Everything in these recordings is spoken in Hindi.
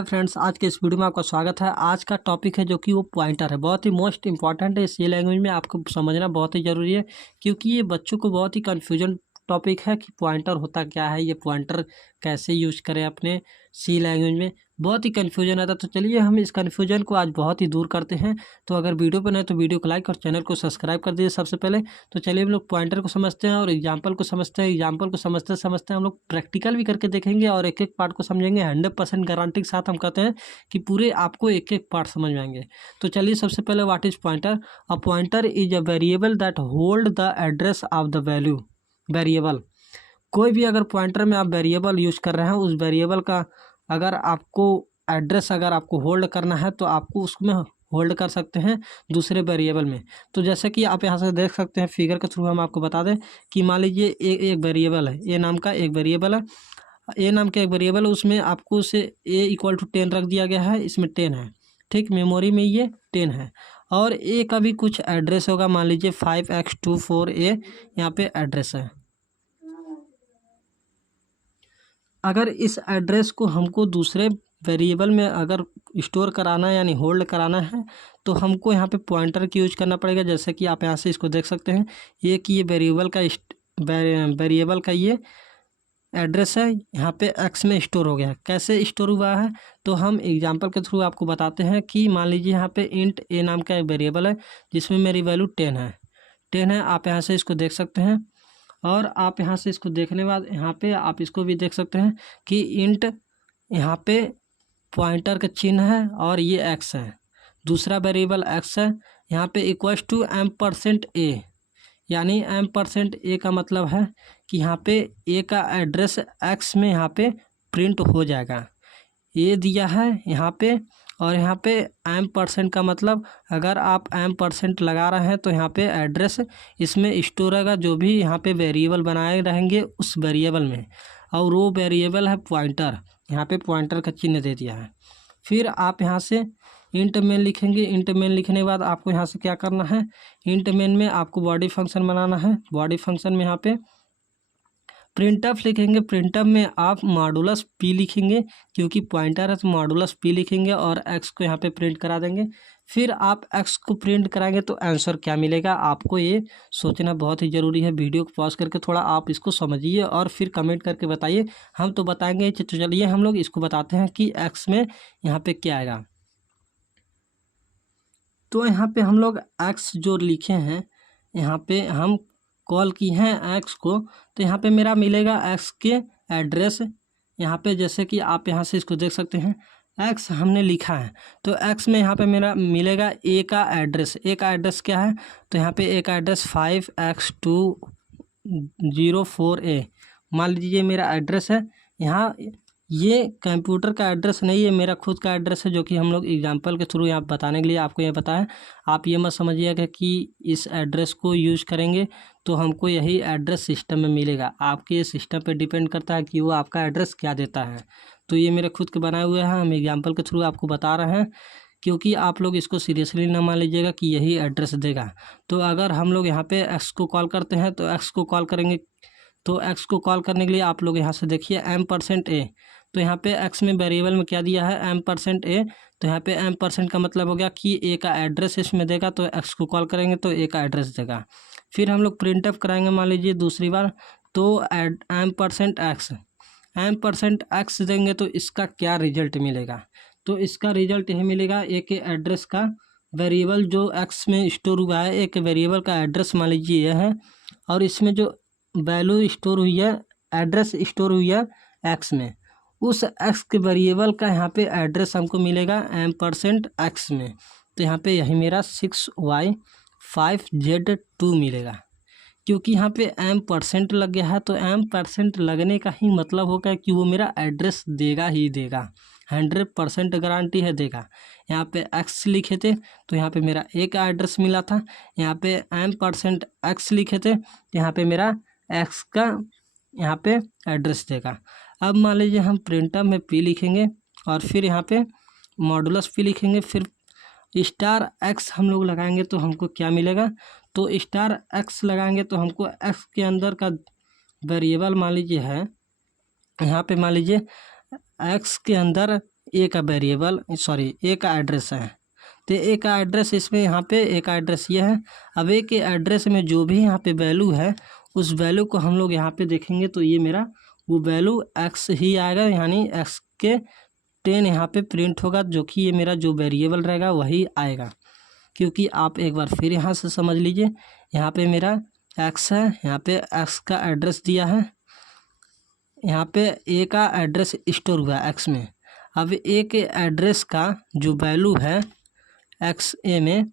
हाय फ्रेंड्स, आज के इस वीडियो में आपका स्वागत है। आज का टॉपिक है जो कि वो पॉइंटर है। बहुत ही मोस्ट इंपॉर्टेंट है। सी लैंग्वेज में आपको समझना बहुत ही ज़रूरी है, क्योंकि ये बच्चों को बहुत ही कन्फ्यूजन टॉपिक है कि पॉइंटर होता क्या है, ये पॉइंटर कैसे यूज करें अपने सी लैंग्वेज में। बहुत ही कन्फ्यूजन आता है। तो चलिए हम इस कन्फ्यूजन को आज बहुत ही दूर करते हैं। तो अगर वीडियो पर नए तो वीडियो को लाइक और चैनल को सब्सक्राइब कर दीजिए सबसे पहले। तो चलिए हम लोग पॉइंटर को समझते हैं और एग्जाम्पल को समझते हैं। एग्जाम्पल को समझते समझते हम लोग प्रैक्टिकल भी करके देखेंगे और एक एक पार्ट को समझेंगे। 100% गारंटी के साथ हम कहते हैं कि पूरे आपको एक एक पार्ट समझ में आएंगे। तो चलिए सबसे पहले what is pointer. A pointer is a variable that hold the address of the value. Variable, कोई भी अगर पॉइंटर में आप वेरिएबल यूज कर रहे हैं, उस वेरिएबल का अगर आपको एड्रेस अगर आपको होल्ड करना है तो आपको उसमें होल्ड कर सकते हैं दूसरे वेरिएबल में। तो जैसे कि आप यहाँ से देख सकते हैं फिगर के थ्रू हम आपको बता दें कि मान लीजिए एक वेरिएबल है, ए नाम का एक वेरिएबल है। ए नाम का एक वेरिएबल है, उसमें आपको उसे ए इक्वल टू 10 रख दिया गया है। इसमें 10 है, ठीक, मेमोरी में ये 10 है। और ए का भी कुछ एड्रेस होगा, मान लीजिए 5x24a यहाँ पे एड्रेस है। अगर इस एड्रेस को हमको दूसरे वेरिएबल में अगर स्टोर कराना है यानी होल्ड कराना है तो हमको यहाँ पे पॉइंटर की यूज करना पड़ेगा। जैसे कि आप यहाँ से इसको देख सकते हैं, ये वेरिएबल का ये एड्रेस है, यहाँ पे एक्स में स्टोर हो गया है। कैसे स्टोर हुआ है तो हम एग्जांपल के थ्रू आपको बताते हैं कि मान लीजिए यहाँ पे इंट ए नाम का एक वेरिएबल है जिसमें मेरी वैल्यू 10 है। आप यहाँ से इसको देख सकते हैं। और आप यहाँ से इसको देखने के बाद यहाँ पे आप इसको भी देख सकते हैं कि इंट यहाँ पे पॉइंटर का चिन्ह है और ये एक्स है, दूसरा वेरिएबल एक्स है। यहाँ पे इक्वल्स टू m%a, यानी m%a का मतलब है कि यहाँ पे ए का एड्रेस एक्स में यहाँ पे प्रिंट हो जाएगा। ये दिया है यहाँ पे। और यहाँ पे m% का मतलब अगर आप m% लगा रहे हैं तो यहाँ पे एड्रेस इसमें स्टोर होगा, जो भी यहाँ पे वेरिएबल बनाए रहेंगे उस वेरिएबल में। और वो वेरिएबल है पॉइंटर, यहाँ पे पॉइंटर का चिन्ह दे दिया है। फिर आप यहाँ से इंट मेन लिखेंगे। इंट मेन लिखने के बाद आपको यहाँ से क्या करना है, इंट मेन में आपको बॉडी फंक्शन बनाना है। बॉडी फंक्शन में यहाँ पे प्रिंटफ लिखेंगे। प्रिंटफ में आप मॉडुलस पी लिखेंगे, क्योंकि पॉइंटर है तो मॉडुलस पी लिखेंगे और एक्स को यहाँ पे प्रिंट करा देंगे। फिर आप एक्स को प्रिंट कराएंगे तो आंसर क्या मिलेगा आपको ये सोचना बहुत ही ज़रूरी है। वीडियो को पॉज करके थोड़ा आप इसको समझिए और फिर कमेंट करके बताइए। हम तो बताएंगे। तो चलिए हम लोग इसको बताते हैं कि एक्स में यहाँ पे क्या आएगा। तो यहाँ पे हम लोग एक्स जो लिखे हैं, यहाँ पे हम कॉल की हैं एक्स को, तो यहाँ पे मेरा मिलेगा एक्स के एड्रेस। यहाँ पे जैसे कि आप यहाँ से इसको देख सकते हैं, एक्स हमने लिखा है तो एक्स में यहाँ पे मेरा मिलेगा ए का एड्रेस। ए का एड्रेस क्या है तो यहाँ पे ए का एड्रेस 5x204a मान लीजिए मेरा एड्रेस है। यहाँ ये कंप्यूटर का एड्रेस नहीं है, मेरा खुद का एड्रेस है, जो कि हम लोग एग्जांपल के थ्रू यहाँ बताने के लिए आपको ये बताया। आप ये मत समझिएगा कि इस एड्रेस को यूज करेंगे तो हमको यही एड्रेस सिस्टम में मिलेगा। आपके ये सिस्टम पे डिपेंड करता है कि वो आपका एड्रेस क्या देता है। तो ये मेरे खुद के बनाए हुए हैं, हम एग्जाम्पल के थ्रू आपको बता रहे हैं, क्योंकि आप लोग इसको सीरियसली ना मान लीजिएगा कि यही एड्रेस देगा। तो अगर हम लोग यहाँ पे एक्स को कॉल करते हैं तो एक्स को कॉल करेंगे, तो एक्स को कॉल करने के लिए आप लोग यहाँ से देखिए m%a। तो यहाँ पे एक्स में वेरिएबल में क्या दिया है m%a, तो यहाँ पे m% का मतलब हो गया कि ए का एड्रेस इसमें देगा, तो एक्स को कॉल करेंगे तो ए का एड्रेस देगा। फिर हम लोग प्रिंट अप कराएंगे मान लीजिए दूसरी बार, तो m%x देंगे तो इसका क्या रिजल्ट मिलेगा। तो इसका रिजल्ट यही मिलेगा, ए के एड्रेस का वेरिएबल जो एक्स में स्टोर हुआ है, एक वेरिएबल का एड्रेस मान लीजिए यह है, और इसमें जो वैल्यू स्टोर हुई है, एड्रेस स्टोर हुई है एक्स में, उस एक्स के वेरिएबल का यहाँ पे एड्रेस हमको मिलेगा m%x में। तो यहाँ पे यही मेरा 6y5z2 मिलेगा, क्योंकि यहाँ पे m% लग गया है। तो m% लगने का ही मतलब होगा कि वो मेरा एड्रेस देगा ही देगा, 100% गारंटी है देगा। यहाँ पे x लिखे थे तो यहाँ पे मेरा एक एड्रेस मिला था, यहाँ पे m%x लिखे थे तो यहाँ पे मेरा x का यहाँ पे एड्रेस देगा। अब मान लीजिए हम प्रिंटर में p लिखेंगे और फिर यहाँ पे मॉडुलस p लिखेंगे, फिर $x हम लोग लगाएंगे तो हमको क्या मिलेगा। तो $x लगाएंगे तो हमको x के अंदर का वेरिएबल मान लीजिए है, यहाँ पे मान लीजिए x के अंदर ए का वेरिएबल ए का एड्रेस है। तो ए का एड्रेस इसमें यहाँ पे ए का एड्रेस ये है। अब ए के एड्रेस में जो भी यहाँ पे वैल्यू है उस वैल्यू को हम लोग यहाँ पे देखेंगे तो ये मेरा वो वैल्यू एक्स ही आएगा, यानी एक्स के 10 यहाँ पे प्रिंट होगा, जो कि ये मेरा जो वेरिएबल रहेगा वही आएगा। क्योंकि आप एक बार फिर यहाँ से समझ लीजिए, यहाँ पे मेरा एक्स है, यहाँ पे एक्स का एड्रेस दिया है, यहाँ पे ए का एड्रेस स्टोर हुआ है एक्स में। अब ए के एड्रेस का जो वैल्यू है एक्स ए में,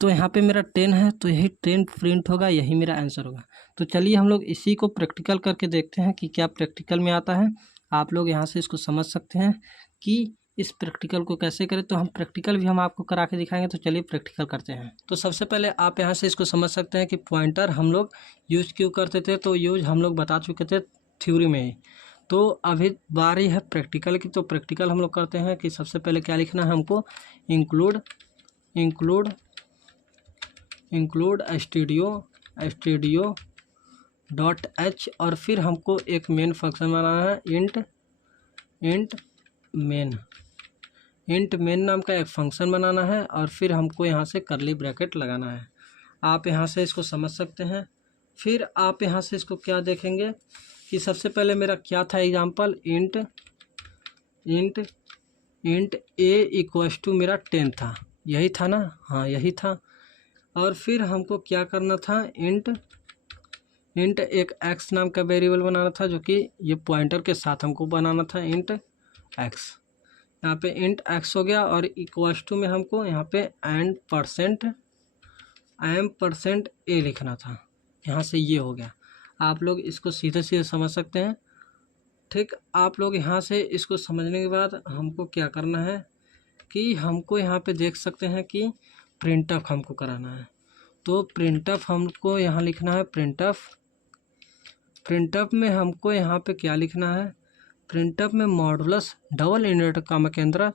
तो यहाँ पे मेरा 10 है, तो यही 10 प्रिंट होगा, यही मेरा आंसर होगा। तो चलिए हम लोग इसी को प्रैक्टिकल करके देखते हैं कि क्या प्रैक्टिकल में आता है। आप लोग यहाँ से इसको समझ सकते हैं कि इस प्रैक्टिकल को कैसे करें, तो हम प्रैक्टिकल भी हम आपको करा के दिखाएंगे। तो चलिए प्रैक्टिकल करते हैं। तो सबसे पहले आप यहाँ से इसको समझ सकते हैं कि पॉइंटर हम लोग यूज क्यों करते थे, तो यूज हम लोग बता चुके थे थ्योरी में ही। तो अभी बारी है प्रैक्टिकल की। तो प्रैक्टिकल हम लोग करते हैं कि सबसे पहले क्या लिखना है हमको, इंक्लूड स्टूडियो डॉट एच, और फिर हमको एक मेन फंक्शन बनाना है इंट मेन नाम का एक फंक्शन बनाना है, और फिर हमको यहाँ से कर्ली ब्रैकेट लगाना है। आप यहाँ से इसको समझ सकते हैं। फिर आप यहाँ से इसको क्या देखेंगे कि सबसे पहले मेरा क्या था example, int a equals to मेरा 10 था, यही था ना, हाँ यही था। और फिर हमको क्या करना था, इंट एक एक्स नाम का वेरिएबल बनाना था, जो कि ये पॉइंटर के साथ हमको बनाना था इंट एक्स। यहाँ पे इंट एक्स हो गया, और इक्वल्स टू में हमको यहाँ पे एम परसेंट ए लिखना था। यहाँ से ये हो गया। आप लोग इसको सीधे सीधे समझ सकते हैं, ठीक। आप लोग यहाँ से इसको समझने के बाद हमको क्या करना है कि हमको यहाँ पे देख सकते हैं कि प्रिंटफ हमको कराना है। तो प्रिंटफ हमको यहाँ लिखना है, प्रिंटफ में हमको यहाँ पे क्या लिखना है, प्रिंटफ में मॉडुलस डबल इनवर्टर कॉमा के अंदर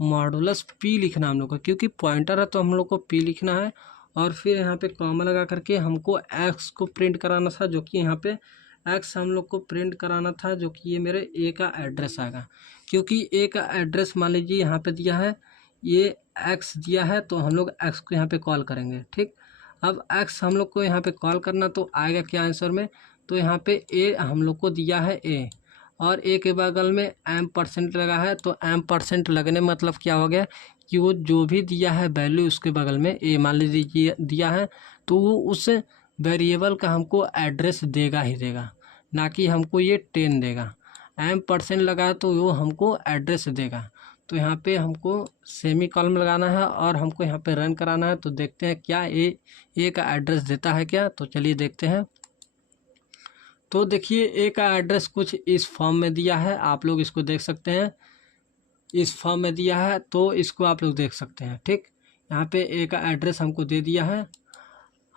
मॉडुलस पी लिखना हम लोग को, क्योंकि पॉइंटर है तो हम लोग को पी लिखना है। और फिर यहाँ पे कॉमा लगा करके हमको एक्स को प्रिंट कराना था, जो कि यहाँ पे एक्स हम लोग को प्रिंट कराना था, जो कि ये मेरे ए का एड्रेस आएगा। क्योंकि ए का एड्रेस मान लीजिए यहाँ पे दिया है, ये एक्स दिया है, तो हम लोग एक्स को यहाँ पे कॉल करेंगे, ठीक। अब एक्स हम लोग को यहाँ पे कॉल करना, तो आएगा क्या आंसर में, तो यहाँ पे ए हम लोग को दिया है ए, और ए के बगल में एम परसेंट लगा है। तो एम परसेंट लगने मतलब क्या हो गया कि वो जो भी दिया है वैल्यू उसके बगल में ए मान लीजिए दिया है, तो वो उस वेरिएबल का हमको एड्रेस देगा ही देगा, ना कि हमको ये 10 देगा। एम परसेंट लगा है तो वो हमको एड्रेस देगा। तो यहाँ पे हमको सेमी कॉलम लगाना है और हमको यहाँ पे रन कराना है। तो देखते हैं क्या ए का एड्रेस देता है क्या। तो चलिए देखते हैं। तो देखिए ए का एड्रेस कुछ इस फॉर्म में दिया है, आप लोग इसको देख सकते हैं, इस फॉर्म में दिया है, तो इसको आप लोग देख सकते हैं, ठीक। यहाँ पे ए का एड्रेस हमको दे दिया है।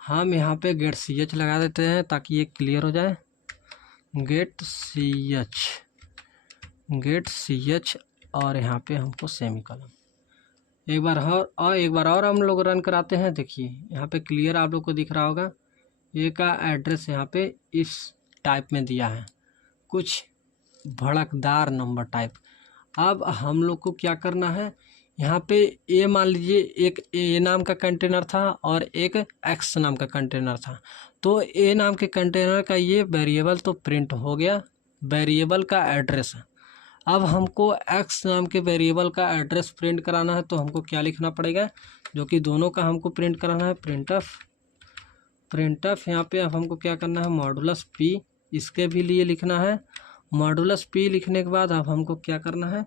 हम यहाँ पे गेट सी एच लगा देते हैं ताकि ये क्लियर हो जाए। गेट सी एच और यहाँ पे हमको सेमी कॉलम। एक बार और हम लोग रन कराते हैं। देखिए यहाँ पे क्लियर आप लोग को दिख रहा होगा, ए का एड्रेस यहाँ पे इस टाइप में दिया है, कुछ भड़कदार नंबर टाइप। अब हम लोग को क्या करना है, यहाँ पे ए मान लीजिए एक ए नाम का कंटेनर था और एक एक्स नाम का कंटेनर था। तो ए नाम के कंटेनर का ये वेरिएबल तो प्रिंट हो गया, वेरिएबल का एड्रेस। अब हमको एक्स नाम के वेरिएबल का एड्रेस प्रिंट कराना है, तो हमको क्या लिखना पड़ेगा, जो कि दोनों का हमको प्रिंट कराना है, प्रिंटफ। यहाँ पे अब हमको क्या करना है, मॉडुलस पी इसके भी लिए लिखना है। मॉडुलस पी लिखने के बाद अब हमको क्या करना है,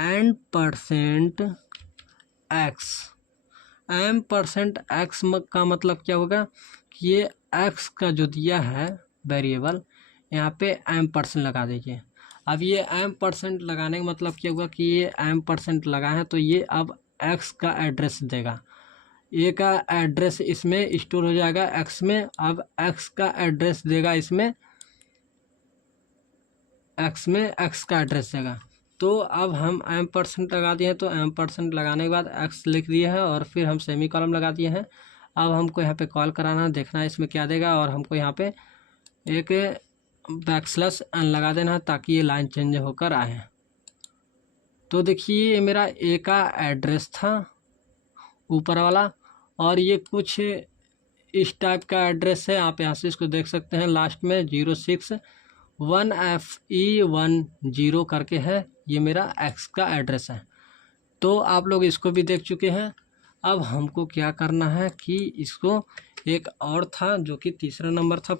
एम परसेंट एक्स का मतलब क्या होगा कि ये एक्स का जो दिया है वेरिएबल, यहाँ पे एम परसेंट लगा दीजिए। अब ये एम परसेंट लगाने का मतलब क्या हुआ कि ये एम परसेंट लगा है, तो ये अब एक्स का एड्रेस देगा। ए का एड्रेस इसमें स्टोर हो जाएगा एक्स में, अब एक्स का एड्रेस देगा इसमें, एक्स का एड्रेस देगा। तो अब हम एम परसेंट लगा दिए हैं, तो एम परसेंट लगाने के बाद एक्स लिख दिए हैं और फिर हम सेमी कॉलम लगा दिए हैं। अब हमको यहाँ पे कॉल कराना है, देखना है इसमें क्या देगा, और हमको यहाँ पे एक बैकस्लैश एन लगा देना है ताकि ये लाइन चेंज होकर आए। तो देखिए ये मेरा ए का एड्रेस था ऊपर वाला, और ये कुछ इस टाइप का एड्रेस है। आप यहाँ से इसको देख सकते हैं, लास्ट में 061FE10 करके है, ये मेरा एक्स का एड्रेस है। तो आप लोग इसको भी देख चुके हैं। अब हमको क्या करना है कि इसको एक और था जो कि तीसरा नंबर था,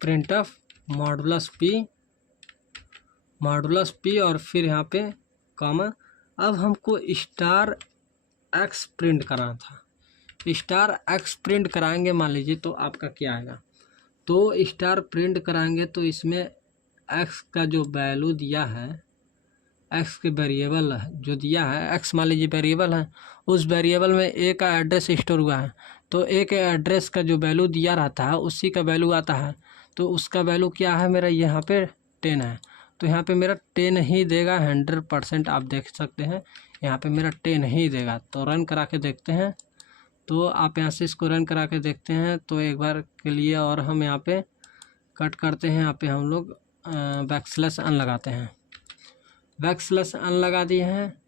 प्रिंट ऑफ मॉडुलस पी और फिर यहाँ पे कॉमा। अब हमको स्टार एक्स प्रिंट कराना था। स्टार एक्स प्रिंट कराएंगे मान लीजिए तो आपका क्या आएगा, तो स्टार प्रिंट कराएंगे तो इसमें एक्स का जो वैल्यू दिया है, एक्स के वेरिएबल जो दिया है, एक्स मान लीजिए वेरिएबल है, उस वेरिएबल में ए का एड्रेस स्टोर हुआ है। तो ए के एड्रेस का जो वैल्यू दिया रहता है उसी का वैल्यू आता है। तो उसका वैल्यू क्या है मेरा, यहाँ पे 10 है। तो यहाँ पे मेरा 10 ही देगा 100%। आप देख सकते हैं यहाँ पे मेरा 10 ही देगा। तो रन करा के देखते हैं। तो आप यहाँ से इसको रन करा के देखते हैं। तो एक बार के लिए और हम यहाँ पे कट करते हैं। यहाँ पे हम लोग बैकस्लैश एन लगाते हैं, बैकस्लैश एन लगा दिए हैं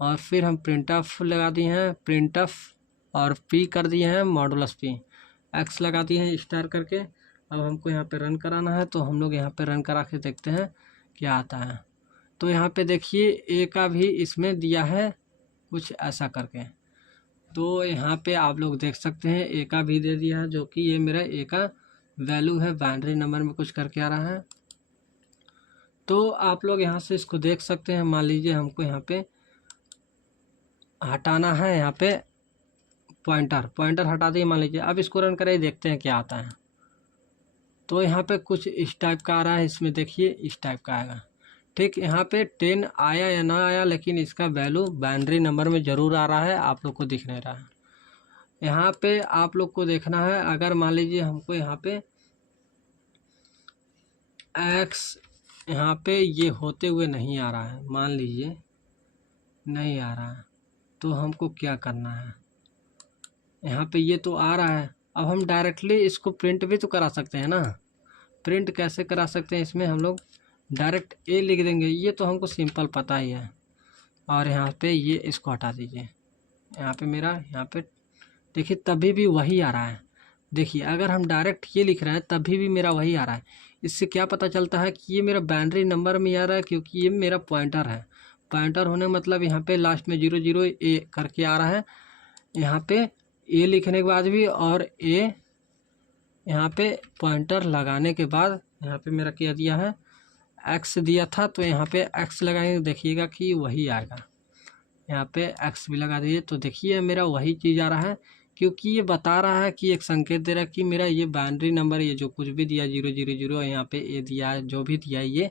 और फिर हम प्रिंट ऑफ लगा दिए हैं, प्रिंट ऑफ और पी कर दिए हैं, मॉडुलस पी, एक्स लगा दिए हैं स्टार करके। अब हमको यहाँ पे रन कराना है, तो हम लोग यहाँ पे रन करा के देखते हैं क्या आता है। तो यहाँ पे देखिए ए का भी इसमें दिया है कुछ ऐसा करके। तो यहाँ पे आप लोग देख सकते हैं ए का भी दे दिया है, जो कि ये मेरा ए का वैल्यू है, बाइनरी नंबर में कुछ करके आ रहा है। तो आप लोग यहाँ से इसको देख सकते हैं। मान लीजिए हमको यहाँ पे हटाना है, यहाँ पे पॉइंटर हटा दिए मान लीजिए। अब इसको रन करें, देखते हैं क्या आता है। तो यहाँ पे कुछ इस टाइप का आ रहा है, इसमें देखिए इस टाइप का आएगा। ठीक, यहाँ पे 10 आया या ना आया, लेकिन इसका वैल्यू बाइनरी नंबर में ज़रूर आ रहा है, आप लोग को दिख नहीं रहा है। यहाँ पे आप लोग को देखना है, अगर मान लीजिए हमको यहाँ पे एक्स यहाँ पे ये होते हुए नहीं आ रहा है, मान लीजिए नहीं आ रहा है, तो हमको क्या करना है, यहाँ पे ये तो आ रहा है। अब हम डायरेक्टली इसको प्रिंट भी तो करा सकते हैं ना। प्रिंट कैसे करा सकते हैं, इसमें हम लोग डायरेक्ट ए लिख देंगे, ये तो हमको सिंपल पता ही है। और यहाँ पे ये इसको हटा दीजिए। यहाँ पे मेरा यहाँ पे देखिए तभी भी वही आ रहा है। देखिए अगर हम डायरेक्ट ये लिख रहे हैं तभी भी मेरा वही आ रहा है। इससे क्या पता चलता है कि ये मेरा बाइनरी नंबर में आ रहा है, क्योंकि ये मेरा पॉइंटर है। पॉइंटर होने मतलब यहाँ पे लास्ट में 00 ए करके आ रहा है। यहाँ पे ए लिखने के बाद भी और ए यहाँ पे पॉइंटर लगाने के बाद यहाँ पे मेरा क्या दिया है, एक्स दिया था, तो यहाँ पे एक्स लगाएंगे, देखिएगा कि वही आएगा। यहाँ पे एक्स भी लगा दीजिए, तो देखिए मेरा वही चीज़ आ रहा है, क्योंकि ये बता रहा है कि एक संकेत दे रहा है कि मेरा ये बाइनरी नंबर, ये जो कुछ भी दिया 000 यहाँ पे ए दिया है, जो भी दिया है ये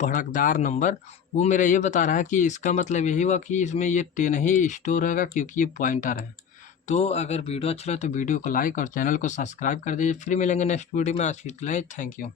भड़कदार नंबर, वो मेरा ये बता रहा है कि इसका मतलब यही हुआ कि इसमें ये 10 ही स्टोर होगा, क्योंकि ये पॉइंटर है। तो अगर वीडियो अच्छा लगा तो वीडियो को लाइक और चैनल को सब्सक्राइब कर दीजिए। फिर मिलेंगे नेक्स्ट वीडियो में। आज के लिए थैंक यू।